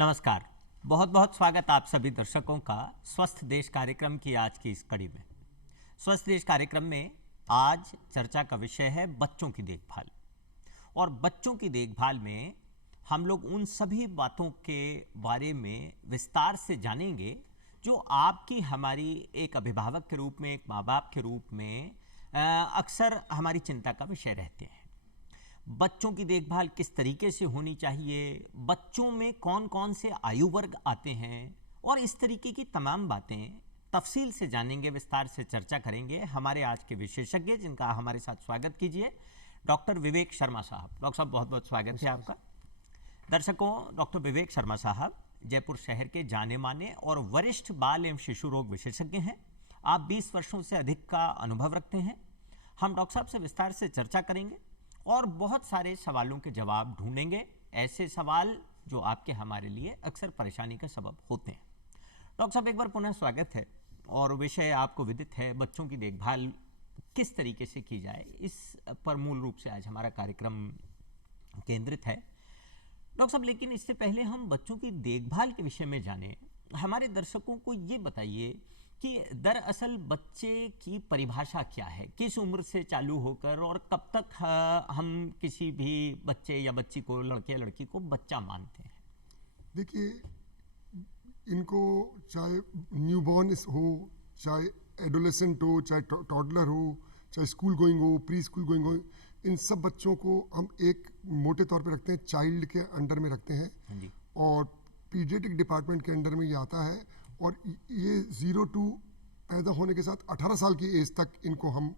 नमस्कार। बहुत बहुत स्वागत आप सभी दर्शकों का स्वस्थ देश कार्यक्रम की आज की इस कड़ी में। स्वस्थ देश कार्यक्रम में आज चर्चा का विषय है बच्चों की देखभाल। और बच्चों की देखभाल में हम लोग उन सभी बातों के बारे में विस्तार से जानेंगे जो आपकी हमारी एक अभिभावक के रूप में, एक माँ बाप के रूप में अक्सर हमारी चिंता का विषय रहते हैं। बच्चों की देखभाल किस तरीके से होनी चाहिए, बच्चों में कौन कौन से आयु वर्ग आते हैं, और इस तरीके की तमाम बातें तफसील से जानेंगे, विस्तार से चर्चा करेंगे हमारे आज के विशेषज्ञ, जिनका हमारे साथ स्वागत कीजिए, डॉक्टर विवेक शर्मा साहब। डॉक्टर साहब बहुत बहुत स्वागत है आपका। दर्शकों, डॉक्टर विवेक शर्मा साहब जयपुर शहर के जाने माने और वरिष्ठ बाल एवं शिशु रोग विशेषज्ञ हैं। आप 20 वर्षों से अधिक का अनुभव रखते हैं। हम डॉक्टर साहब से विस्तार से चर्चा करेंगे और बहुत सारे सवालों के जवाब ढूंढेंगे, ऐसे सवाल जो आपके हमारे लिए अक्सर परेशानी का सबब होते हैं। डॉक्टर साहब एक बार पुनः स्वागत है। और विषय आपको विदित है, बच्चों की देखभाल किस तरीके से की जाए, इस पर मूल रूप से आज हमारा कार्यक्रम केंद्रित है। डॉक्टर साहब, लेकिन इससे पहले हम बच्चों की देखभाल के विषय में जाने, हमारे दर्शकों को ये बताइए कि दरअसल बच्चे की परिभाषा क्या है, किस उम्र से चालू होकर और कब तक हम किसी भी बच्चे या बच्ची को, लड़के या लड़की को बच्चा मानते हैं? देखिए, इनको चाहे न्यूबॉर्न हो, चाहे एडोलेसेंट हो, चाहे टॉडलर हो, चाहे स्कूल गोइंग हो, प्री स्कूल गोइंग हो, इन सब बच्चों को हम एक मोटे तौर पे रखते हैं, चाइल्ड के अंडर में रखते हैं। जी। और पीडियाट्रिक डिपार्टमेंट के अंडर में ये आता है। और ये 0 to पैदा होने के साथ 18 साल की एज तक इनको हम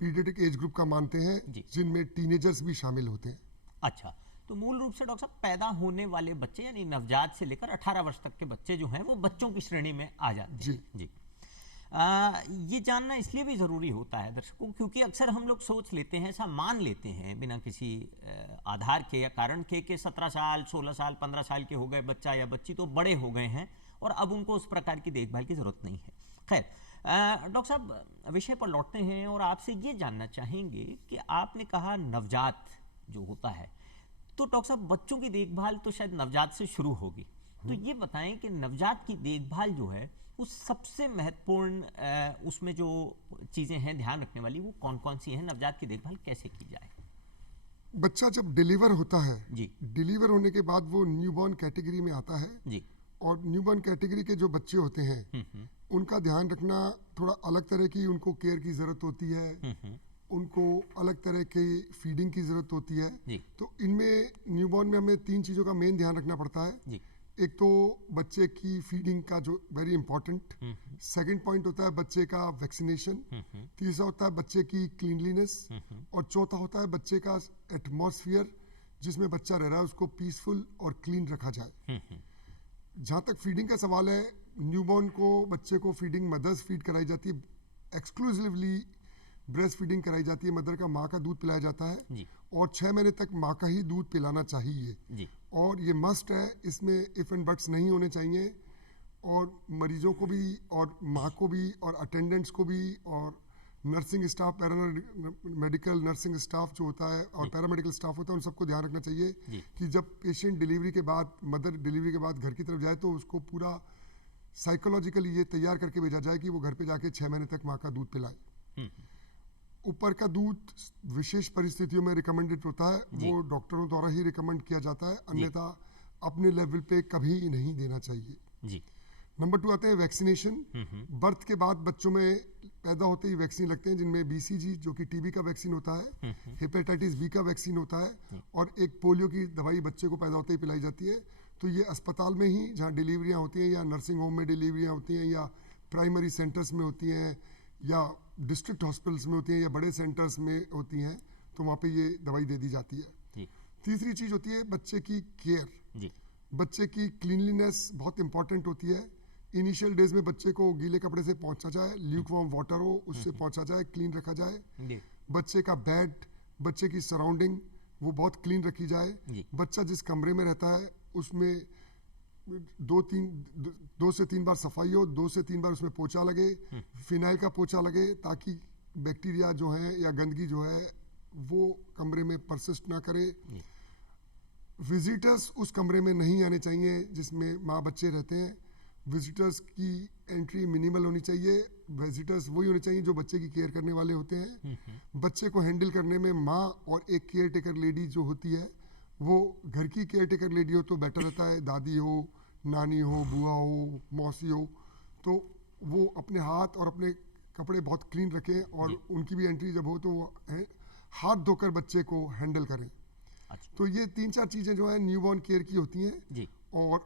पीडियाट्रिक एज ग्रुप का मानते हैं, जिनमें टीनेजर्स भी शामिल होते हैं। अच्छा, तो मूल रूप से डॉक्टर साहब पैदा होने वाले बच्चे यानी नवजात से लेकर 18 वर्ष तक के बच्चे जो हैं वो बच्चों की श्रेणी में आ जाते हैं। जी। ये जानना इसलिए भी ज़रूरी होता है दर्शकों, क्योंकि अक्सर हम लोग सोच लेते हैं, ऐसा मान लेते हैं बिना किसी आधार के या कारण के कि 17 साल, 16 साल, 15 साल के हो गए बच्चा या बच्ची तो बड़े हो गए हैं और अब उनको उस प्रकार की देखभाल की ज़रूरत नहीं है। खैर, डॉक्टर साहब विषय पर लौटते हैं और आपसे ये जानना चाहेंगे कि आपने कहा नवजात जो होता है, तो डॉक्टर साहब बच्चों की देखभाल तो शायद नवजात से शुरू होगी, तो ये बताएं कि नवजात की देखभाल जो है उस सबसे महत्वपूर्ण उसमें जो चीज़ें हैं ध्यान रखने वाली, वो कौन कौन सी हैं? नवजात की देखभाल कैसे की जाए? बच्चा जब डिलीवर होता है जी, डिलीवर होने के बाद वो न्यूबॉर्न कैटेगरी में आता है जी। और न्यूबॉर्न कैटेगरी के जो बच्चे होते हैं उनका ध्यान रखना थोड़ा अलग तरह की, उनको केयर की ज़रूरत होती है, उनको अलग तरह की फीडिंग की ज़रूरत होती है। जी। तो इनमें न्यूबॉर्न में हमें 3 चीज़ों का मेन ध्यान रखना पड़ता है। जी। एक तो बच्चे की फीडिंग का जो वेरी इंपॉर्टेंट, सेकंड पॉइंट होता है बच्चे का वैक्सीनेशन, तीसरा होता है बच्चे की क्लीनलीनेस, और चौथा होता है बच्चे का एटमॉस्फेयर जिसमें बच्चा रह रहा है उसको पीसफुल और क्लीन रखा जाए। जहाँ तक फीडिंग का सवाल है, न्यूबॉर्न को बच्चे को फीडिंग मदर्स फीड कराई जाती है, एक्सक्लूसिवली ब्रेस्ट फीडिंग कराई जाती है, मदर का माँ का दूध पिलाया जाता है जी। और 6 महीने तक माँ का ही दूध पिलाना चाहिए जी। और ये मस्ट है, इसमें इफ एंड बट्स नहीं होने चाहिए। और मरीजों को भी और माँ को भी और अटेंडेंट्स को भी और nursing staff, medical nursing staff जो होता है और पैरामेडिकल स्टाफ होता है, उन सबको ध्यान रखना चाहिए कि जब पेशेंट डिलीवरी के बाद, मदर डिलीवरी के बाद घर की तरफ जाए तो उसको पूरा साइकोलॉजिकली ये तैयार करके भेजा जाए कि वो घर पे जाके 6 महीने तक माँ का दूध पिलाए। ऊपर का दूध विशेष परिस्थितियों में रिकमेंडेड होता है, वो डॉक्टरों द्वारा ही रिकमेंड किया जाता है, अन्यथा अपने लेवल पे कभी नहीं देना चाहिए। जी। नंबर 2 आते हैं वैक्सीनेशन। बर्थ के बाद बच्चों में पैदा होते ही वैक्सीन लगते हैं, जिनमें BCG जो कि टीबी का वैक्सीन होता है, हेपेटाइटिस बी का वैक्सीन होता है और एक पोलियो की दवाई बच्चे को पैदा होते ही पिलाई जाती है। तो ये अस्पताल में ही जहाँ डिलीवरियाँ होती हैं या नर्सिंग होम में डिलीवरियाँ होती हैं या प्राइमरी सेंटर्स में होती हैं या डिस्ट्रिक्ट हॉस्पिटल्स में होती हैं या बड़े सेंटर्स में होती हैं, तो वहाँ पे ये दवाई दे दी जाती है। तीसरी चीज़ होती है बच्चे की केयर। बच्चे की क्लीनलीनेस बहुत इंपॉर्टेंट होती है। इनिशियल डेज में बच्चे को गीले कपड़े से पहुंचा जाए, ल्यूकवार्म वाटर हो उससे पहुंचा जाए, क्लीन रखा जाए। बच्चे का बेड, बच्चे की सराउंडिंग वो बहुत क्लीन रखी जाए। बच्चा जिस कमरे में रहता है उसमें 2 से 3 बार सफाई हो, 2 से 3 बार उसमें पोछा लगे, फिनाइल का पोछा लगे, ताकि बैक्टीरिया जो है या गंदगी जो है वो कमरे में परसिस्ट ना करे। विजिटर्स उस कमरे में नहीं आने चाहिए जिसमें माँ बच्चे रहते हैं। विजिटर्स की एंट्री मिनिमल होनी चाहिए। विजिटर्स वही होने चाहिए जो बच्चे की केयर करने वाले होते हैं। बच्चे को हैंडल करने में माँ और एक केयर टेकर लेडी जो होती है, वो घर की केयर टेकर लेडी हो तो बेटर रहता है। दादी हो, नानी हो, बुआ हो, मौसी हो, तो वो अपने हाथ और अपने कपड़े बहुत क्लीन रखें और उनकी भी एंट्री जब हो तो वो हाथ धोकर बच्चे को हैंडल करें। अच्छा। तो ये 3-4 चीज़ें जो है न्यूबॉर्न केयर की होती हैं जी। और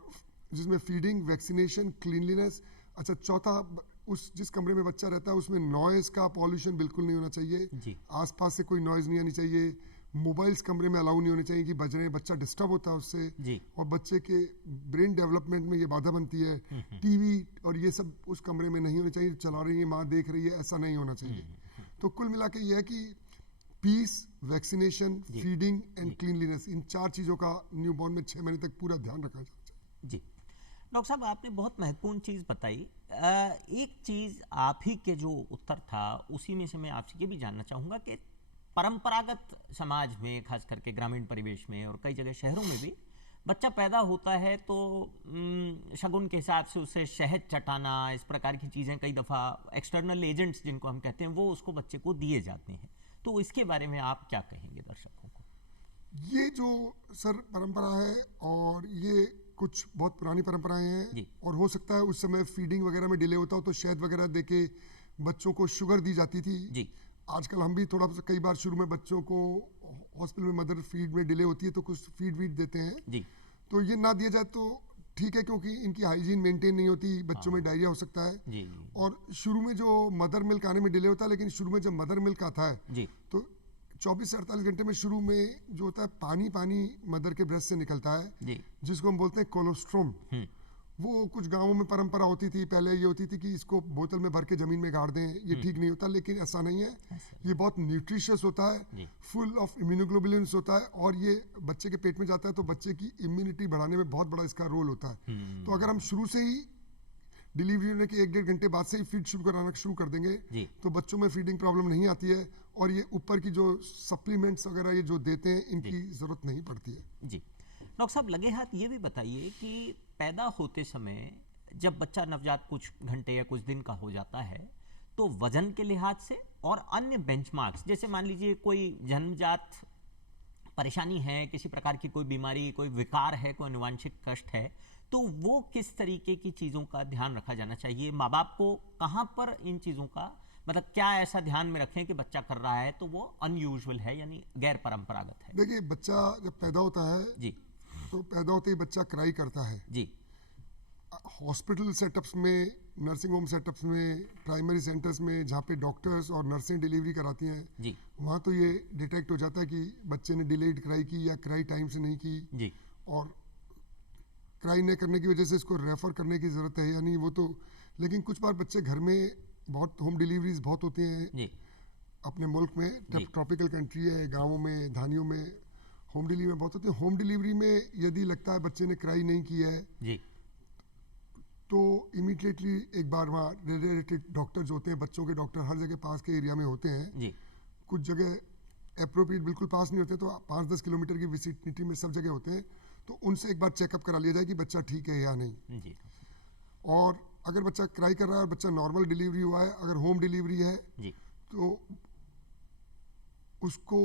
जिसमें फीडिंग, वैक्सीनेशन, क्लीनलीनेस। अच्छा, चौथा, उस जिस कमरे में बच्चा रहता है उसमें नॉइज़ का पॉल्यूशन बिल्कुल नहीं होना चाहिए। जी। आसपास से कोई नॉइज़ नहीं आनी चाहिए। मोबाइल्स कमरे में अलाउ नहीं होने चाहिए कि बज रहे हैं, बच्चा डिस्टर्ब होता है उससे जी। और बच्चे के ब्रेन डेवलपमेंट में ये बाधा बनती है। टीवी और ये सब उस कमरे में नहीं होने चाहिए। चला रही है, माँ देख रही है, ऐसा नहीं होना चाहिए। तो कुल मिला के ये है कि peace, vaccination, feeding and cleanliness, इन 4 चीज़ों का न्यूबॉर्न में 6 महीने तक पूरा ध्यान रखा जाना चाहिए। जी। डॉक्टर साहब, आपने बहुत महत्वपूर्ण चीज़ बताई। एक चीज़ आप ही के जो उत्तर था उसी में से मैं आपसे ये भी जानना चाहूँगा कि परंपरागत समाज में, खास करके ग्रामीण परिवेश में और कई जगह शहरों में भी, बच्चा पैदा होता है तो शगुन के हिसाब से उसे शहद चटाना, इस प्रकार की चीज़ें कई दफ़ा एक्सटर्नल एजेंट्स जिनको हम कहते हैं वो उसको बच्चे को दिए जाते हैं। तो इसके बारे में आप क्या कहेंगे दर्शकों को? ये जो सर परंपरा है और ये कुछ बहुत पुरानी परंपराएं हैं और हो सकता है उस समय फीडिंग वगैरह में डिले होता हो तो शहद वगैरह देके बच्चों को शुगर दी जाती थी। जी। आजकल हम भी थोड़ा कई बार शुरू में बच्चों को हॉस्पिटल में मदर फीड में डिले होती है तो कुछ फीड वीड देते हैं। जी। तो ये ना दिया जाए तो ठीक है, क्योंकि इनकी हाइजीन मेंटेन नहीं होती, बच्चों में डायरिया हो सकता है। जी। और शुरू में जो मदर मिल्क आने में डिले होता है, लेकिन शुरू में जब मदर मिल्क आता है जी। तो 24 से 48 घंटे में शुरू में जो होता है पानी पानी मदर के ब्रेस्ट से निकलता है जी। जिसको हम बोलते हैं कोलोस्ट्रोम। वो कुछ गांवों में परंपरा होती थी, पहले ये होती थी कि इसको बोतल में भर के जमीन में गाड़ दें, ये ठीक नहीं होता, लेकिन ऐसा नहीं है। ये बहुत न्यूट्रिशियस होता है, फुल ऑफ इम्यूनोग्लोबुलिन्स होता है और ये बच्चे के पेट में जाता है तो बच्चे की इम्यूनिटी बढ़ाने में बहुत बड़ा इसका रोल होता है। तो अगर हम शुरू से ही डिलीवरी होने के 1-1.5 घंटे बाद से ही फीड शुरू कराना शुरू कर देंगे तो बच्चों में फीडिंग प्रॉब्लम नहीं आती है और ये ऊपर की जो सप्लीमेंट्स वगैरह ये जो देते हैं इनकी जरूरत नहीं पड़ती है। जी। डॉक्टर साहब, लगे हाथ ये भी बताइए कि पैदा होते समय जब बच्चा नवजात कुछ घंटे या कुछ दिन का हो जाता है तो वजन के लिहाज से और अन्य बेंचमार्क्स, जैसे मान लीजिए कोई जन्मजात परेशानी है, किसी प्रकार की कोई बीमारी, कोई विकार है, कोई अनुवांशिक कष्ट है, तो वो किस तरीके की चीज़ों का ध्यान रखा जाना चाहिए? माँ बाप को कहाँ पर इन चीज़ों का, मतलब क्या ऐसा ध्यान में रखें कि बच्चा कर रहा है तो वो अनयूजुअल है, यानी गैर परंपरागत है? देखिए, बच्चा जब पैदा होता है जी। तो पैदा होते ही बच्चा क्राई करता है। जी। हॉस्पिटल सेटअप्स में, नर्सिंग होम सेटअप्स में, प्राइमरी सेंटर्स में जहाँ पे डॉक्टर्स और नर्सें डिलीवरी कराती हैं जी। वहाँ तो ये डिटेक्ट हो जाता है कि बच्चे ने डिलेड क्राई की या क्राई टाइम से नहीं की। जी। और क्राई न करने की वजह से इसको रेफर करने की ज़रूरत है या नहीं वो तो, लेकिन कुछ बार बच्चे घर में, बहुत होम डिलीवरीज बहुत होती हैं जी। अपने मुल्क में, ट्रॉपिकल कंट्री है, गाँवों में, धानियों में होम डिलीवरी में बहुत होती है। होम डिलीवरी में यदि लगता है बच्चे ने क्राई नहीं की है जी। तो इमीडिएटली एक बार वहाँ रिलेटेड डॉक्टर जो होते हैं, बच्चों के डॉक्टर हर जगह पास के एरिया में होते हैं। जी। कुछ जगह अप्रोप्रिएट बिल्कुल पास नहीं होते तो 5-10 किलोमीटर की विसिनिटी में सब जगह होते हैं, तो उनसे एक बार चेकअप करा लिया जाए कि बच्चा ठीक है या नहीं। जी। और अगर बच्चा क्राई कर रहा है और बच्चा नॉर्मल डिलीवरी हुआ है, अगर होम डिलीवरी है जी। तो उसको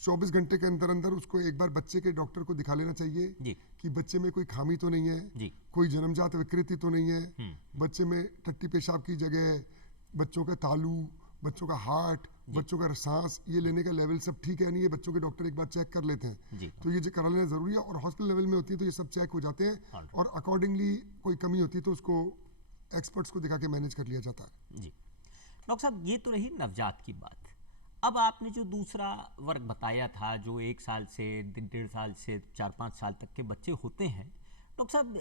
24 घंटे के अंदर अंदर उसको एक बार बच्चे के डॉक्टर को दिखा लेना चाहिए जी। कि बच्चे में कोई खामी तो नहीं है, जी। कोई जन्मजात विकृति तो नहीं है, बच्चे में टट्टी पेशाब की जगह, बच्चों का तालू, बच्चों का हार्ट, बच्चों का सांस, ये लेने का लेवल सब ठीक है नहीं, ये बच्चों के डॉक्टर एक बार चेक कर लेते हैं। जी। तो ये करा लेना जरूरी है और हॉस्पिटल लेवल में होती है तो ये सब चेक हो जाते हैं और अकॉर्डिंगली कोई कमी होती है तो उसको एक्सपर्ट्स को दिखा के मैनेज कर लिया जाता है। जी। डॉक्टर साहब, ये तो रही नवजात की बात। अब आपने जो दूसरा वर्ग बताया था, जो 1 साल से 1.5 साल से 4-5 साल तक के बच्चे होते हैं, डॉक्टर साहब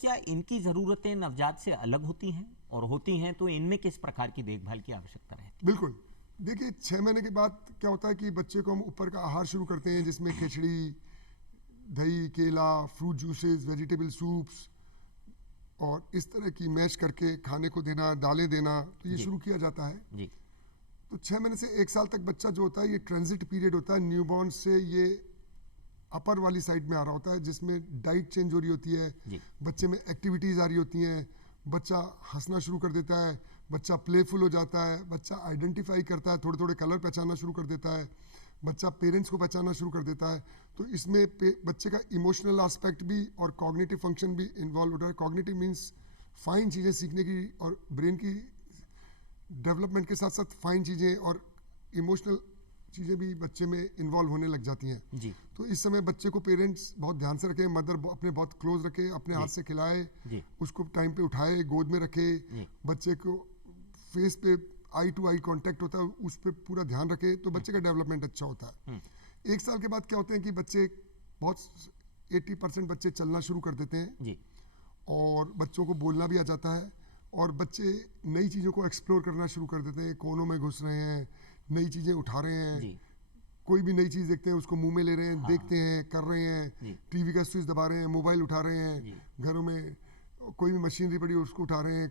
क्या इनकी ज़रूरतें नवजात से अलग होती हैं, और होती हैं तो इनमें किस प्रकार की देखभाल की आवश्यकता रहती है? बिल्कुल। देखिए, 6 महीने के बाद क्या होता है कि बच्चे को हम ऊपर का आहार शुरू करते हैं जिसमें खिचड़ी, दही, केला, फ्रूट जूसेस, वेजिटेबल सूप्स और इस तरह की मैश करके खाने को देना, दालें देना, तो ये शुरू किया जाता है। जी। तो 6 महीने से 1 साल तक बच्चा जो होता है ये ट्रांजिट पीरियड होता है, न्यूबॉर्न से ये अपर वाली साइड में आ रहा होता है, जिसमें डाइट चेंज हो रही होती है, जी। बच्चे में एक्टिविटीज आ रही होती हैं, बच्चा हंसना शुरू कर देता है, बच्चा प्लेफुल हो जाता है, बच्चा आइडेंटिफाई करता है, थोड़े थोड़े कलर पहचानना शुरू कर देता है, बच्चा पेरेंट्स को पहचानना शुरू कर देता है। तो इसमें बच्चे का इमोशनल एस्पेक्ट भी और कॉग्निटिव फंक्शन भी इन्वॉल्व हो रहा है। कॉग्निटिव मीन्स फाइन चीज़ें सीखने की और ब्रेन की डेवलपमेंट के साथ साथ फाइन चीज़ें और इमोशनल चीज़ें भी बच्चे में इन्वॉल्व होने लग जाती हैं। जी। तो इस समय बच्चे को पेरेंट्स बहुत ध्यान से रखें, मदर अपने बहुत क्लोज रखे, अपने हाथ से खिलाए, उसको टाइम पे उठाए, गोद में रखे, बच्चे को फेस पे आई टू आई कांटेक्ट होता है उस पर पूरा ध्यान रखे, तो बच्चे का डेवलपमेंट अच्छा होता है। 1 साल के बाद क्या होते हैं कि बच्चे बहुत 80% बच्चे चलना शुरू कर देते हैं जी। और बच्चों को बोलना भी आ जाता है और बच्चे नई चीज़ों को एक्सप्लोर करना शुरू कर देते हैं, कोनों में घुस रहे हैं, नई चीज़ें उठा रहे हैं, कोई भी नई चीज़ देखते हैं उसको मुंह में ले रहे हैं, हाँ। देखते हैं, कर रहे हैं, टीवी का स्विच दबा रहे हैं, मोबाइल उठा रहे हैं, घरों में कोई भी मशीनरी पड़ी है उसको उठा रहे हैं,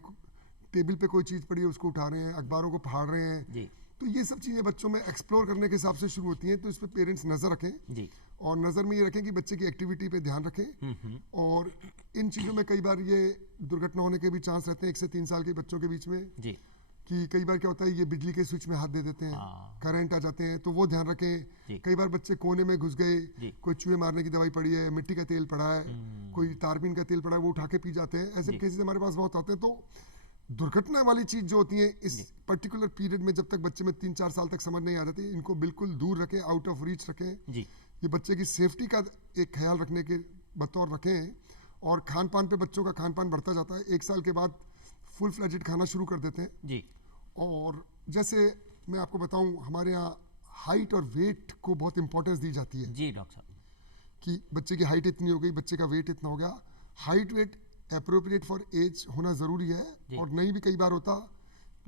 टेबल पे कोई चीज़ पड़ी है उसको उठा रहे हैं, अखबारों को फाड़ रहे हैं। तो ये सब चीज़ें बच्चों में एक्सप्लोर करने के हिसाब से शुरू होती हैं। तो इस पर पेरेंट्स नज़र रखें और नज़र में ये रखें कि बच्चे की एक्टिविटी पे ध्यान रखें। और इन चीज़ों में कई बार ये दुर्घटना होने के भी चांस रहते हैं 1 से 3 साल के बच्चों के बीच में कि कई बार क्या होता है ये बिजली के स्विच में हाथ दे देते हैं, करंट आ जाते हैं, तो वो ध्यान रखें। कई बार बच्चे कोने में घुस गए, कोई चूहे मारने की दवाई पड़ी है, मिट्टी का तेल पड़ा है, कोई तारपीन का तेल पड़ा है, वो उठा के पी जाते हैं। ऐसे केसेस हमारे पास बहुत आते हैं। तो दुर्घटना वाली चीज जो होती है इस पर्टिकुलर पीरियड में, जब तक बच्चे में 3-4 साल तक समझ नहीं आ जाती, इनको बिल्कुल दूर रखें, आउट ऑफ रीच रखें। ये बच्चे की सेफ्टी का एक ख्याल रखने के बतौर रखें। और खान पान पे बच्चों का खान पान बढ़ता जाता है। 1 साल के बाद फुल फ्लेजेड खाना शुरू कर देते हैं। और जैसे मैं आपको बताऊं, हमारे यहाँ हाइट और वेट को बहुत इंपॉर्टेंस दी जाती है। जी डॉक्टर साहब। कि बच्चे की हाइट इतनी हो गई, बच्चे का वेट इतना हो गया। Height weight appropriate for age होना ज़रूरी है और नहीं भी कई बार होता,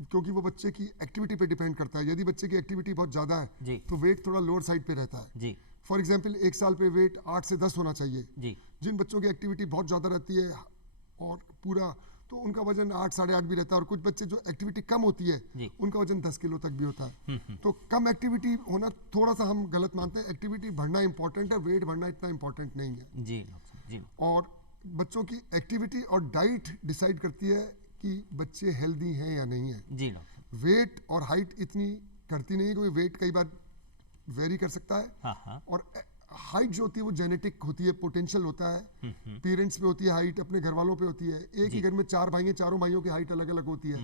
क्योंकि वो बच्चे की एक्टिविटी पे डिपेंड करता है। यदि बच्चे की एक्टिविटी बहुत ज़्यादा है तो वेट थोड़ा लोअर साइड पे रहता है। फॉर एग्जाम्पल 1 साल पे वेट 8 से 10 होना चाहिए। जिन बच्चों की एक्टिविटी बहुत ज़्यादा रहती है और पूरा, तो उनका वजन 8, 8.5 भी रहता है। और कुछ बच्चे जो एक्टिविटी कम होती है उनका वजन 10 किलो तक भी होता है। तो कम एक्टिविटी होना थोड़ा सा हम गलत मानते हैं। एक्टिविटी बढ़ना इंपॉर्टेंट है, वेट बढ़ना इतना इंपॉर्टेंट नहीं है। जी। और बच्चों की एक्टिविटी और डाइट डिसाइड करती है कि बच्चे हेल्दी हैं या नहीं है। जी डॉक्टर। वेट और हाइट इतनी करती नहीं है, क्योंकि वेट कई बार वेरी कर सकता है। हाँ। और हाइट जो होती है वो जेनेटिक होती है, पोटेंशियल होता है, पेरेंट्स पे होती है हाइट, अपने घर वालों पे होती है। एक ही घर में 4 भाई हैं, चारों भाइयों की हाइट अलग अलग होती है,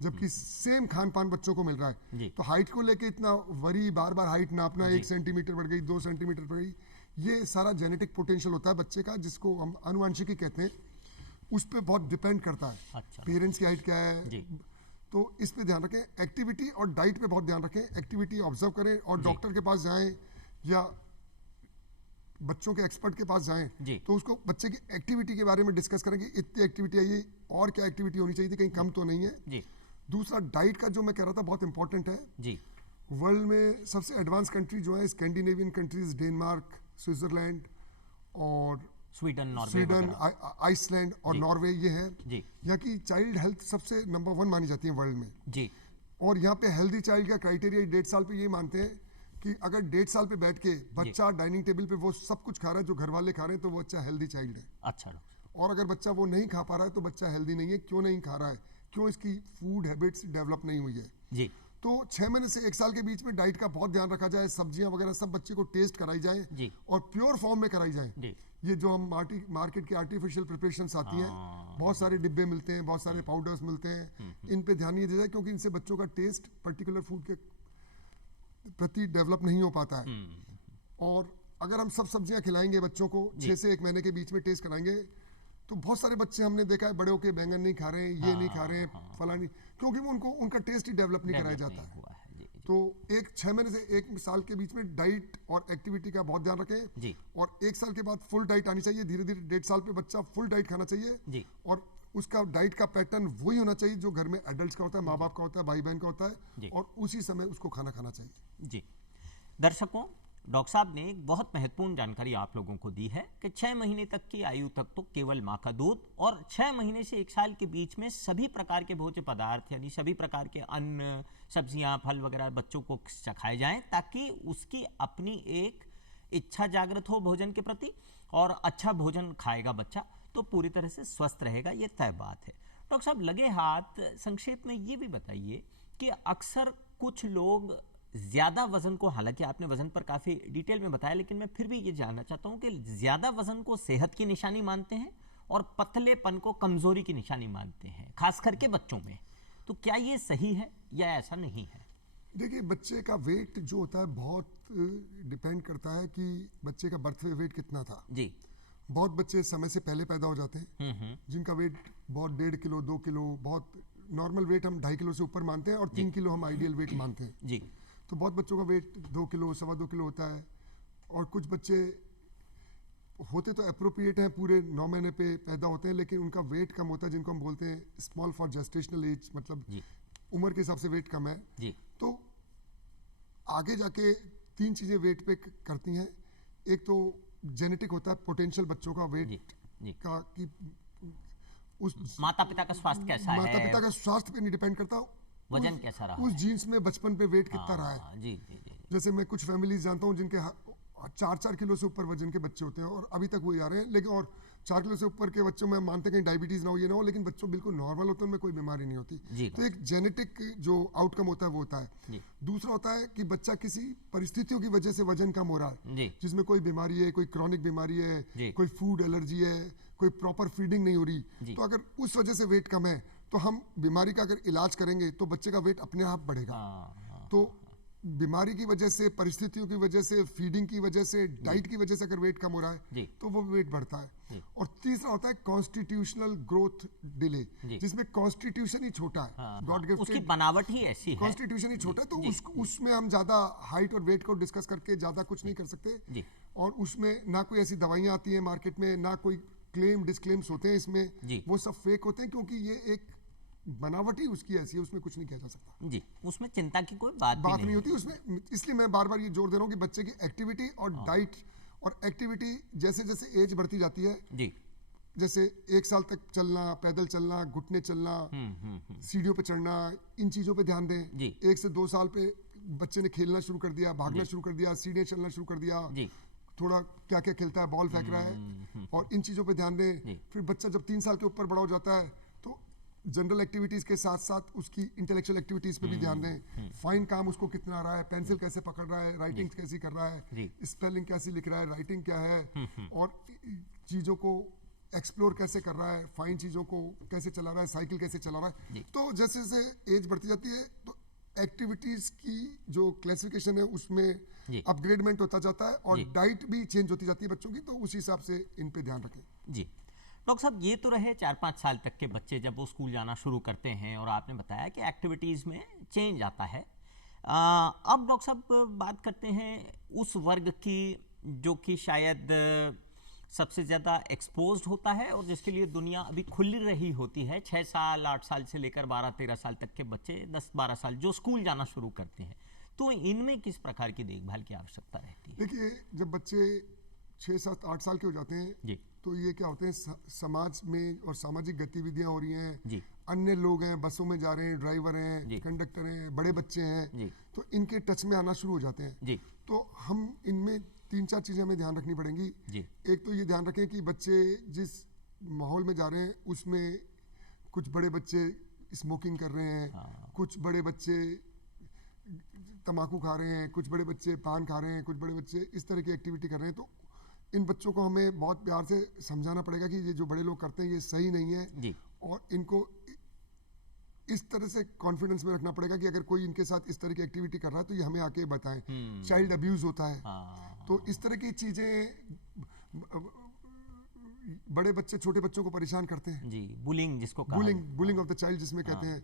जबकि सेम खान पान बच्चों को मिल रहा है। तो हाइट को लेके इतना वरी, बार बार हाइट नापना, 1 सेंटीमीटर बढ़ गई, 2 सेंटीमीटर बढ़ गई, ये सारा जेनेटिक पोटेंशियल होता है बच्चे का, जिसको हम आनुवंशिकी कहते हैं। उस पर बहुत डिपेंड करता है। अच्छा। पेरेंट्स की हाइट क्या है। तो इस पे ध्यान रखें। एक्टिविटी और डाइट पे बहुत ध्यान रखें। एक्टिविटी ऑब्जर्व करें और डॉक्टर के पास जाएं या बच्चों के एक्सपर्ट के पास जाएं तो उसको बच्चे की एक्टिविटी के बारे में डिस्कस करें कि इतनी एक्टिविटी आई है और क्या एक्टिविटी होनी चाहिए थी, कहीं कम तो नहीं है। दूसरा डाइट का जो मैं कह रहा था बहुत इंपॉर्टेंट है। वर्ल्ड में सबसे एडवांस कंट्री जो है स्कैंडिनेवियन कंट्रीज, डेनमार्क, स्विट्जरलैंड और स्वीडन, आइसलैंड और नॉर्वे, ये है। यहाँ की चाइल्ड हेल्थ सबसे नंबर 1 मानी जाती है वर्ल्ड में। और यहाँ पे हेल्दी चाइल्ड का क्राइटेरिया 1.5 साल पे ये मानते हैं कि अगर 1.5 साल पे बैठ के बच्चा डाइनिंग टेबल पे वो सब कुछ खा रहा है जो घर वाले खा रहे हैं, तो वो बच्चा हेल्दी चाइल्ड है। अच्छा। और अगर बच्चा वो नहीं खा पा रहा है तो बच्चा हेल्दी नहीं है। क्यों नहीं खा रहा है, क्यों इसकी फूड हैबिट्स डेवलप नहीं हुई है। तो 6 महीने से 1 साल के बीच में डाइट का बहुत ध्यान रखा जाए। सब्जियां वगैरह सब बच्चे को टेस्ट कराई जाए और प्योर फॉर्म में कराई जाए। ये जो हम मार्केट के आर्टिफिशियल प्रिपरेशंस आती हैं, बहुत सारे डिब्बे मिलते हैं, बहुत सारे पाउडर्स मिलते हैं, इन पे ध्यान नहीं दिया जाए, क्योंकि इनसे बच्चों का टेस्ट पर्टिकुलर फूड के प्रति डेवलप नहीं हो पाता है। और अगर हम सब सब्जियां खिलाएंगे बच्चों को 6 से 1 महीने के बीच में टेस्ट कराएंगे, तो बहुत सारे बच्चे हमने देखा है बड़े होके बैंगन नहीं खा रहे हैं, ये नहीं खा रहे हैं, फला नहीं, क्योंकि वो उनका टेस्ट ही डेवलप नहीं कराया जाता है। तो 6 महीने से 1 साल के बीच में डाइट और एक्टिविटी का बहुत ध्यान रखें। और 1 साल के बाद फुल डाइट आनी चाहिए। धीरे धीरे 1.5 साल पे बच्चा फुल डाइट खाना चाहिए। और उसका डाइट का पैटर्न वही होना चाहिए जो घर में एडल्ट्स का होता है, माँ बाप का होता है, भाई बहन का होता है, और उसी समय उसको खाना खाना चाहिए। दर्शकों, डॉक्टर साहब ने एक बहुत महत्वपूर्ण जानकारी आप लोगों को दी है कि 6 महीने तक की आयु तक तो केवल माँ का दूध, और 6 महीने से 1 साल के बीच में सभी प्रकार के भोज्य पदार्थ, यानी सभी प्रकार के अन्न, सब्जियां, फल वगैरह बच्चों को चखाए जाएं, ताकि उसकी अपनी एक इच्छा जागृत हो भोजन के प्रति और अच्छा भोजन खाएगा बच्चा तो पूरी तरह से स्वस्थ रहेगा, ये तय बात है। डॉक्टर साहब लगे हाथ संक्षेप में ये भी बताइए कि अक्सर कुछ लोग ज्यादा वजन को, हालांकि आपने वजन पर काफी डिटेल में बताया, लेकिन मैं फिर भी ये जानना चाहता हूं कि ज्यादा वजन को सेहत की निशानी मानते हैं और पतलेपन को कमजोरी की निशानी मानते हैं, खास करके बच्चों में। तो क्या ये सही है या ऐसा नहीं है? देखिए, बच्चे का वेट जो होता है बहुत डिपेंड करता है कि बच्चे का बर्थ वेट कितना था जी। बहुत बच्चे समय से पहले पैदा हो जाते हैं जिनका वेट बहुत 1.5 किलो 2 किलो, बहुत नॉर्मल वेट हम 2.5 किलो से ऊपर मानते हैं और 3 किलो हम आइडियल वेट मानते हैं जी। तो बहुत बच्चों का वेट 2 किलो 2.25 किलो होता है। और कुछ बच्चे होते तो अप्रोप्रिएट हैं, पूरे 9 महीने पे पैदा होते हैं, लेकिन उनका वेट कम होता है, जिनको हम बोलते हैं स्मॉल फॉर जेस्टेशनल एज, मतलब उम्र के हिसाब से वेट कम है जी। तो आगे जाके 3 चीजें वेट पे करती हैं। एक तो जेनेटिक होता है, पोटेंशियल बच्चों का वेट का कि उस माता पिता का स्वास्थ्य कैसा है, माता पिता का स्वास्थ्य पे नहीं डिपेंड करता, वजन कैसा रहा उस जीन्स में बचपन पे वेट कितना रहा है। जी जी जी। जैसे मैं कुछ फैमिलीज जानता हूँ जिनके 4-4 किलो से ऊपर वजन के बच्चे होते हैं और अभी तक वही आ रहे हैं, लेकिन और 4 किलो से ऊपर के बच्चों में मानते हैं कहीं डायबिटीज ना हो, ये ना हो, लेकिन बच्चों बिल्कुल नॉर्मल होते हैं, उनमें कोई बीमारी नहीं होती। तो एक जेनेटिक जो आउटकम होता है वो होता है। दूसरा होता है कि बच्चा किसी परिस्थितियों की वजह से वजन कम हो रहा है, जिसमें कोई बीमारी है, कोई क्रॉनिक बीमारी है, कोई फूड एलर्जी है, कोई प्रॉपर फीडिंग नहीं हो रही, तो अगर उस वजह से वेट कम है तो हम बीमारी का अगर इलाज करेंगे तो बच्चे का वेट अपने आप बढ़ेगा। तो बीमारी की वजह से, परिस्थितियों की वजह से, फीडिंग की वजह से, डाइट की वजह से अगर वेट कम हो रहा है तो वो वेट बढ़ता है। और तीसरा होता है कॉन्स्टिट्यूशनल ग्रोथ डिले, जिसमें कॉन्स्टिट्यूशन ही छोटा है, गॉड गिफ्टेड, उसकी बनावट ही ऐसी है, कॉन्स्टिट्यूशन ही छोटा है, तो उसमें हम ज्यादा हाइट और वेट को डिस्कस करके ज्यादा कुछ नहीं कर सकते। और उसमें ना कोई ऐसी दवाइयां आती हैं मार्केट में, ना कोई क्लेम डिस्क्लेम्स होते हैं इसमें, वो सब फेक होते हैं, क्योंकि ये एक बनावट ही उसकी ऐसी है, उसमें कुछ नहीं किया जा सकता जी। उसमें चिंता की कोई बात नहीं होती उसमें। इसलिए मैं बार बार ये जोर दे रहा हूँ कि बच्चे की एक्टिविटी और डाइट, और एक्टिविटी जैसे जैसे एज बढ़ती जाती है जी, जैसे 1 साल तक चलना, पैदल चलना, घुटने चलना, सीढ़ियों पे चढ़ना, इन चीजों पे ध्यान दें। 1 से 2 साल पे बच्चे ने खेलना शुरू कर दिया, भागना शुरू कर दिया, सीढ़ियाँ चलना शुरू कर दिया, थोड़ा क्या क्या खेलता है, बॉल फेंक रहा है, और इन चीजों पे ध्यान दें। फिर बच्चा जब 3 साल के ऊपर बड़ा हो जाता है तो जनरल एक्टिविटीज के साथ साथ उसकी इंटेलेक्चुअल एक्टिविटीज पे भी ध्यान दें। फाइन काम उसको कितना आ रहा है, पेंसिल कैसे पकड़ रहा है, राइटिंग कैसी कर रहा है, स्पेलिंग कैसी लिख रहा है, राइटिंग क्या है, और चीजों को एक्सप्लोर कैसे कर रहा है, फाइन चीजों को कैसे चला रहा है, साइकिल कैसे चला रहा है। तो जैसे जैसे एज बढ़ती जाती है तो एक्टिविटीज की जो क्लासिफिकेशन है उसमें अपग्रेडमेंट होता जाता है, और डाइट भी चेंज होती जाती है बच्चों की, तो उस हिसाब से इन पे ध्यान रखें। जी डॉक्टर साहब, ये तो रहे 4-5 साल तक के बच्चे जब वो स्कूल जाना शुरू करते हैं, और आपने बताया कि एक्टिविटीज़ में चेंज आता है। अब डॉक्टर साहब बात करते हैं उस वर्ग की जो कि शायद सबसे ज़्यादा एक्सपोज्ड होता है और जिसके लिए दुनिया अभी खुल रही होती है। 6 साल 8 साल से लेकर 12-13 साल तक के बच्चे, 10-12 साल जो स्कूल जाना शुरू करते हैं, तो इनमें किस प्रकार की देखभाल की आवश्यकता रहती है? देखिए, जब बच्चे 6, 7, 8 साल के हो जाते हैं जी, तो ये क्या होते हैं, समाज में और सामाजिक गतिविधियां हो रही हैं जी, अन्य लोग हैं, बसों में जा रहे हैं, ड्राइवर हैं, कंडक्टर हैं, बड़े बच्चे हैं जी, तो इनके टच में आना शुरू हो जाते हैं जी। तो हम इनमें 3-4 चीजें हमें ध्यान रखनी पड़ेंगी जी। एक तो ये ध्यान रखें कि बच्चे जिस माहौल में जा रहे हैं उसमें कुछ बड़े बच्चे स्मोकिंग कर रहे हैं, कुछ बड़े बच्चे तम्बाकू खा रहे हैं, कुछ बड़े बच्चे पान खा रहे हैं, कुछ बड़े बच्चे इस तरह की एक्टिविटी कर रहे हैं। तो इन बच्चों को हमें बहुत प्यार से समझाना पड़ेगा कि ये जो बड़े लोग करते हैं ये सही नहीं है जी। और इनको इस तरह से कॉन्फिडेंस में रखना पड़ेगा कि अगर कोई इनके साथ इस तरह की एक्टिविटी कर रहा है तो ये हमें आके बताएं। चाइल्ड अब्यूज होता है, तो इस तरह की चीजें बड़े बच्चे छोटे बच्चों को परेशान करते हैं जी, बुलिंग जिसको बुलिंग ऑफ द चाइल्ड जिसमें कहते हैं।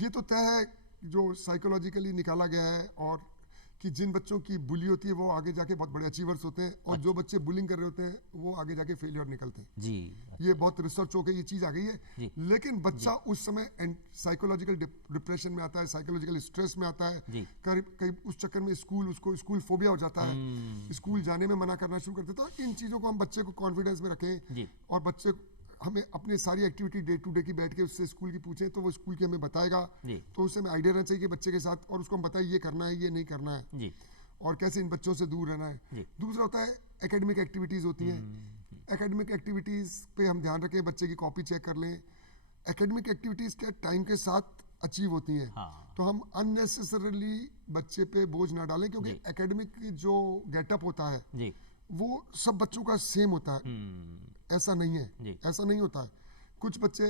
ये तो तय है जो साइकोलॉजिकली निकाला गया है, और कि जिन बच्चों की बुली होती है वो आगे जाके बहुत बड़े अचीवर्स होते हैं, और जो बच्चे बुलिंग कर रहे होते हैं वो आगे जाके फेलियर निकलते हैं जी। ये बहुत रिसर्च हो के ये चीज आ गई है। लेकिन बच्चा उस समय साइकोलॉजिकल डिप्रेशन में आता है, साइकोलॉजिकल स्ट्रेस में आता है, करीब उस चक्कर में उसको स्कूल फोबिया हो जाता है, स्कूल जाने में मना करना शुरू कर देता है। तो इन चीजों को हम बच्चे को कॉन्फिडेंस में रखें, और बच्चे हमें अपने सारी एक्टिविटी डे टू डे की बैठ के उससे स्कूल की पूछें तो वो स्कूल की हमें बताएगा, तो उससे हमें आइडिया रहना चाहिए कि बच्चे के साथ, और उसको हम बताएं ये करना है ये नहीं करना है जी। और कैसे इन बच्चों से दूर रहना है। दूसरा होता है एकेडमिक एक्टिविटीज़ होती हैं, एकेडमिक एक्टिविटीज़ पे हम ध्यान रखें, बच्चे की कॉपी चेक कर लें। एकेडमिक एक्टिविटीज़ के टाइम के साथ अचीव होती हैं, तो हम अननेसेसरली बच्चे पे बोझ ना डालें, क्योंकि एकेडमिक जो गेटअप होता है वो सब बच्चों का सेम होता है। ऐसा नहीं है, ऐसा नहीं होता है। कुछ बच्चे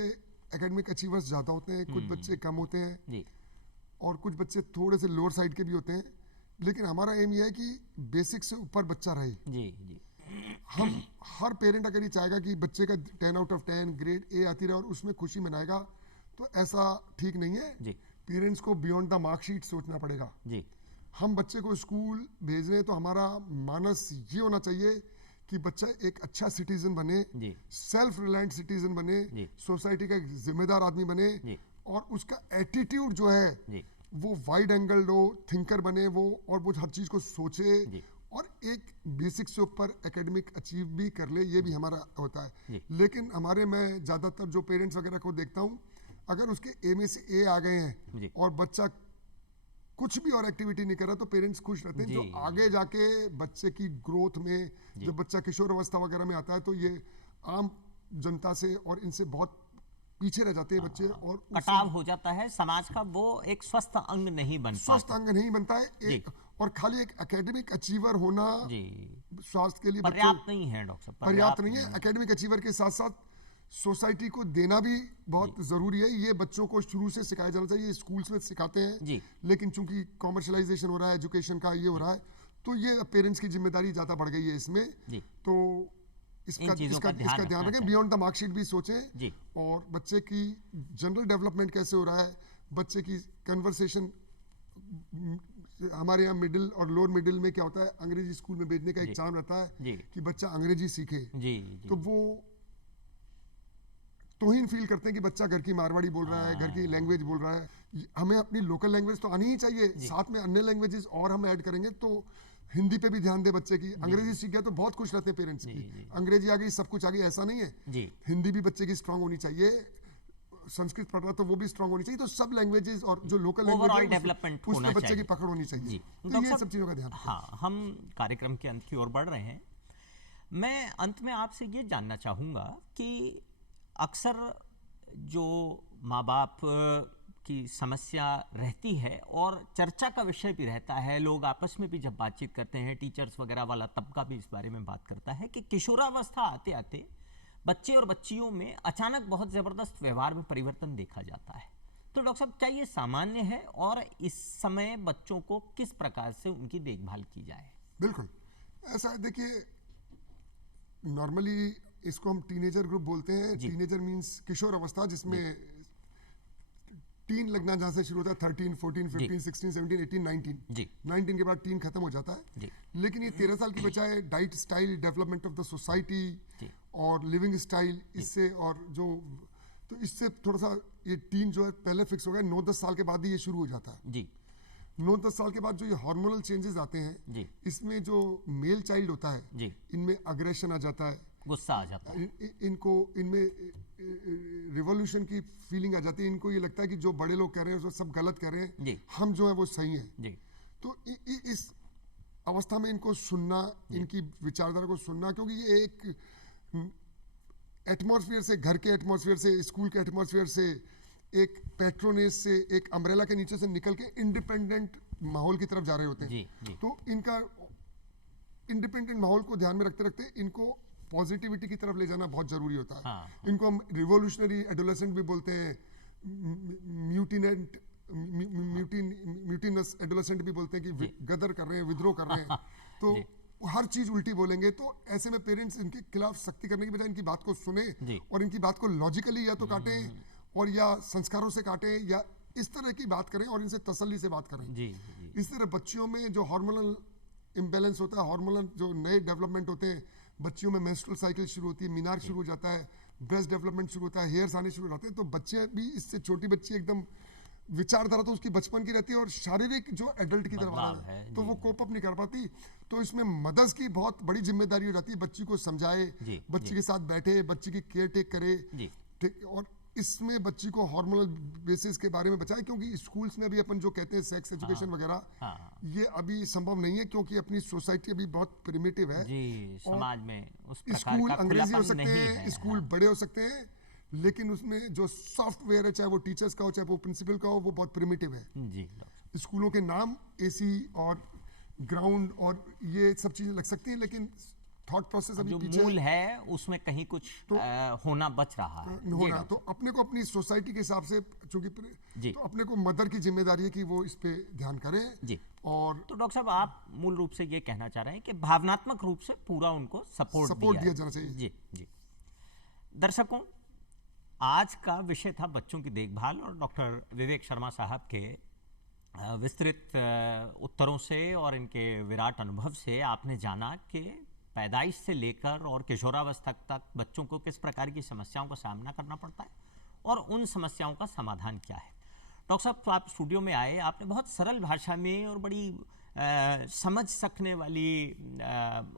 एकेडमिक अचीवर्स ज़्यादा होते हैं, कुछ बच्चे कम होते हैं, और कुछ बच्चे थोड़े से लोअर साइड के भी होते हैं। लेकिन हमारा एम यह है कि बेसिक से ऊपर बच्चा रहे। हम हर पेरेंट अगर ये चाहेगा कि बच्चे का 10 आउट ऑफ 10 ग्रेड ए आती रहे और उसमें खुशी मनाएगा, तो ऐसा ठीक नहीं है। पेरेंट्स को बियॉन्ड द मार्कशीट सोचना पड़ेगा। हम बच्चे को स्कूल भेज रहे हैं तो हमारा मानस ये होना चाहिए कि बच्चा एक अच्छा सिटीजन बने, सेल्फ रिलायंट सिटीजन बने, सोसाइटी का एक जिम्मेदार आदमी बने, और उसका एटीट्यूड जो है वो वाइड एंगल्ड हो, थिंकर बने वो, और वो हर चीज को सोचे, और एक बेसिक से ऊपर एकेडमिक अचीव भी कर ले। ये भी हमारा होता है। लेकिन हमारे, मैं ज्यादातर जो पेरेंट्स वगैरह को देखता हूँ, अगर उसके ए में से ए आ गए हैं और बच्चा कुछ भी और एक्टिविटी नहीं कर रहा, तो पेरेंट्स खुश रहते हैं। जो आगे जाके बच्चे की ग्रोथ में, जब बच्चा किशोर अवस्था वगैरह में आता है, तो ये आम जनता से और इनसे बहुत पीछे रह जाते हैं बच्चे, और कटाव हो जाता है समाज का। वो एक स्वस्थ अंग नहीं बनता, स्वस्थ अंग नहीं बनता है। और खाली एक एकेडमिक अचीवर होना स्वास्थ्य के लिए पर्याप्त नहीं है डॉक्टर साहब, पर्याप्त नहीं है। एकेडमिक अचीवर के साथ साथ सोसाइटी को देना भी बहुत जरूरी है। ये बच्चों को शुरू से सिखाया जाना चाहिए। स्कूल्स में सिखाते हैं, लेकिन चूंकि कॉमर्शलाइजेशन हो रहा है एजुकेशन का, ये हो रहा है, तो ये पेरेंट्स की जिम्मेदारी ज्यादा बढ़ गई है इसमें। तो इसका ध्यान रखें, बियॉन्ड द मार्कशीट भी सोचें, और बच्चे की जनरल डेवलपमेंट कैसे हो रहा है, बच्चे की कन्वर्सेशन। हमारे यहाँ मिडिल और लोअर मिडिल में क्या होता है, अंग्रेजी स्कूल में भेजने का एक चार्म रहता है कि बच्चा अंग्रेजी सीखे। तो वो तोहीन फील करते हैं कि बच्चा घर की मारवाड़ी बोल रहा है, घर की लैंग्वेज बोल रहा है। हमें अपनी लोकल लैंग्वेज तो आनी ही चाहिए, साथ में अन्य लैंग्वेजेस और हम ऐड करेंगे। तो हिंदी पे भी ध्यान दे बच्चे की। अंग्रेजी सीख गया तो बहुत खुश रहते हैं पेरेंट्स की, अंग्रेजी आ गई सब कुछ आ गई, ऐसा नहीं है। हिंदी भी बच्चे की स्ट्रांग होनी चाहिए, संस्कृत पढ़ रहा तो वो भी स्ट्रांग होनी चाहिए। तो सब लैंग्वेजेस और जो लोकल लैंग्वेज डेवलपमेंट उसमें बच्चे की पकड़ होनी चाहिए। तो ये सब चीजों का ध्यान। हाँ, हम कार्यक्रम के अंत की ओर बढ़ रहे हैं। मैं अंत में आपसे ये जानना चाहूँगा कि अक्सर जो माँ बाप की समस्या रहती है और चर्चा का विषय भी रहता है, लोग आपस में भी जब बातचीत करते हैं, टीचर्स वगैरह वाला तबका भी इस बारे में बात करता है कि किशोरावस्था आते आते बच्चे और बच्चियों में अचानक बहुत ज़बरदस्त व्यवहार में परिवर्तन देखा जाता है। तो डॉक्टर साहब, क्या ये सामान्य है, और इस समय बच्चों को किस प्रकार से उनकी देखभाल की जाए? बिल्कुल ऐसा है। देखिए, नॉर्मली इसको हम टीनेजर ग्रुप बोलते हैं। टीनेजर मींस किशोर अवस्था, जिसमें टीन लगना जहां से शुरू होता है, 13, 14, 15, 16, 17, 18, 19। 19 के बाद टीन खत्म हो जाता है। लेकिन ये 13 साल की बचाए diet style, development of the society और लिविंग स्टाइल, इससे और जो, तो इससे थोड़ा सा ये टीन जो है पहले फिक्स हो गया। 9-10 साल के बाद ही ये शुरू हो जाता है। 9-10 साल के बाद जो ये हार्मोनल चेंजेस आते हैं, इसमें जो मेल चाइल्ड होता है, इनमें अग्रेशन आ जाता है, गुस्सा आ जाता है, इनमें रिवॉल्यूशन की फीलिंग आ जाती है। इनको ये लगता है कि जो बड़े लोग कह रहे हैं वो सब गलत कर रहे हैं, हम जो है वो सही है। तो इस अवस्था में इनको सुनना, इनकी विचारधारा को सुनना, क्योंकि ये एक एटमॉस्फेयर से, घर के एटमॉस्फेयर से, स्कूल के एटमॉस्फेयर से, एक पैट्रोनेज से, एक अम्ब्रेला के नीचे से निकल के इंडिपेंडेंट माहौल की तरफ जा रहे होते हैं। तो इनका इंडिपेंडेंट माहौल को ध्यान में रखते रखते इनको पॉजिटिविटी की तरफ ले जाना बहुत जरूरी होता है। इनको हम रिवोल्यूशनरी एडोलेसेंट भी बोलते हैं, म्यूटिनस एडोलेसेंट भी बोलते हैं, कि गदर कर रहे हैं, विद्रोह कर रहे हैं। तो हर चीज उल्टी बोलेंगे। तो ऐसे में पेरेंट्स इनके खिलाफ सख्ती करने की बजाय इनकी बात को सुने और इनकी बात को लॉजिकली या तो काटें और या संस्कारों से काटें, या इस तरह की बात करें और इनसे तसल्ली से बात करें। इस तरह बच्चियों में जो हार्मोनल इम्बैलेंस होता है, हार्मोनल जो नए डेवलपमेंट होते हैं, बच्चियों में मेंस्ट्रुअल साइकिल शुरू होती है, मीनार शुरू हो जाता है, ब्रेस्ट डेवलपमेंट शुरू होता है, हेयर्स आने शुरू हो जाते हैं। तो बच्चे भी, इससे छोटी बच्ची एकदम विचारधारा तो उसकी बचपन की रहती है, और शारीरिक जो एडल्ट की तरफ आ रहा है, तो वो कोप अप नहीं कर पाती। तो इसमें मदर्स की बहुत बड़ी जिम्मेदारी हो जाती है, बच्ची को समझाए, बच्ची के साथ बैठे, बच्ची की केयर टेक करे, ठीक। और इसमें बच्ची को हार्मोनल बेसिस के बारे में बताएं, क्योंकि स्कूल्स में अभी अपन जो कहते हैं सेक्स एजुकेशन वगैरह, हाँ ये अभी संभव नहीं है, क्योंकि अपनी सोसाइटी अभी बहुत प्रिमिटिव है। जी, समाज में उस प्रकार स्कूल का अंग्रेजी हो खुलापन सकते नहीं हैं, है। स्कूल बड़े हो सकते हैं, लेकिन उसमें जो सॉफ्टवेयर है, चाहे वो टीचर्स का हो चाहे वो प्रिंसिपल का हो, वो बहुत प्रिमिटिव है। जी डॉक्टर। स्कूलों के नाम एसी और ग्राउंड और ये सब चीजें लग सकती हैं, लेकिन थॉट प्रोसेस अभी जो पीछे मूल है उसमें कहीं कुछ होना बच रहा है। जी होना। डॉक्टर। तो अपने को अपनी सोसाइटी के हिसाब से, चूंकि जी। तो अपने को मदर की जिम्मेदारी है कि वो इस पे ध्यान करें। जी। और तो डॉक्टर साहब, आप मूल रूप से ये कहना चाह रहे हैं कि भावनात्मक रूप से पूरा उनको सपोर्ट दिया जाना चाहिए। जी जी। दर्शकों, आज का विषय था बच्चों की देखभाल, और डॉक्टर विवेक शर्मा साहब के विस्तृत उत्तरों से और इनके विराट अनुभव से आपने जाना कि पैदाइश से लेकर और किशोरावस्था तक बच्चों को किस प्रकार की समस्याओं का सामना करना पड़ता है और उन समस्याओं का समाधान क्या है। डॉक्टर साहब, तो आप स्टूडियो में आए, आपने बहुत सरल भाषा में और बड़ी समझ सकने वाली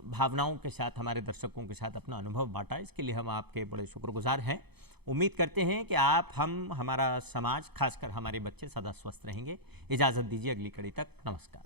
भावनाओं के साथ हमारे दर्शकों के साथ अपना अनुभव बांटा। इसके लिए हम आपके बड़े शुक्रगुजार हैं। उम्मीद करते हैं कि आप, हम, हमारा समाज, खासकर हमारे बच्चे सदा स्वस्थ रहेंगे। इजाज़त दीजिए अगली कड़ी तक। नमस्कार।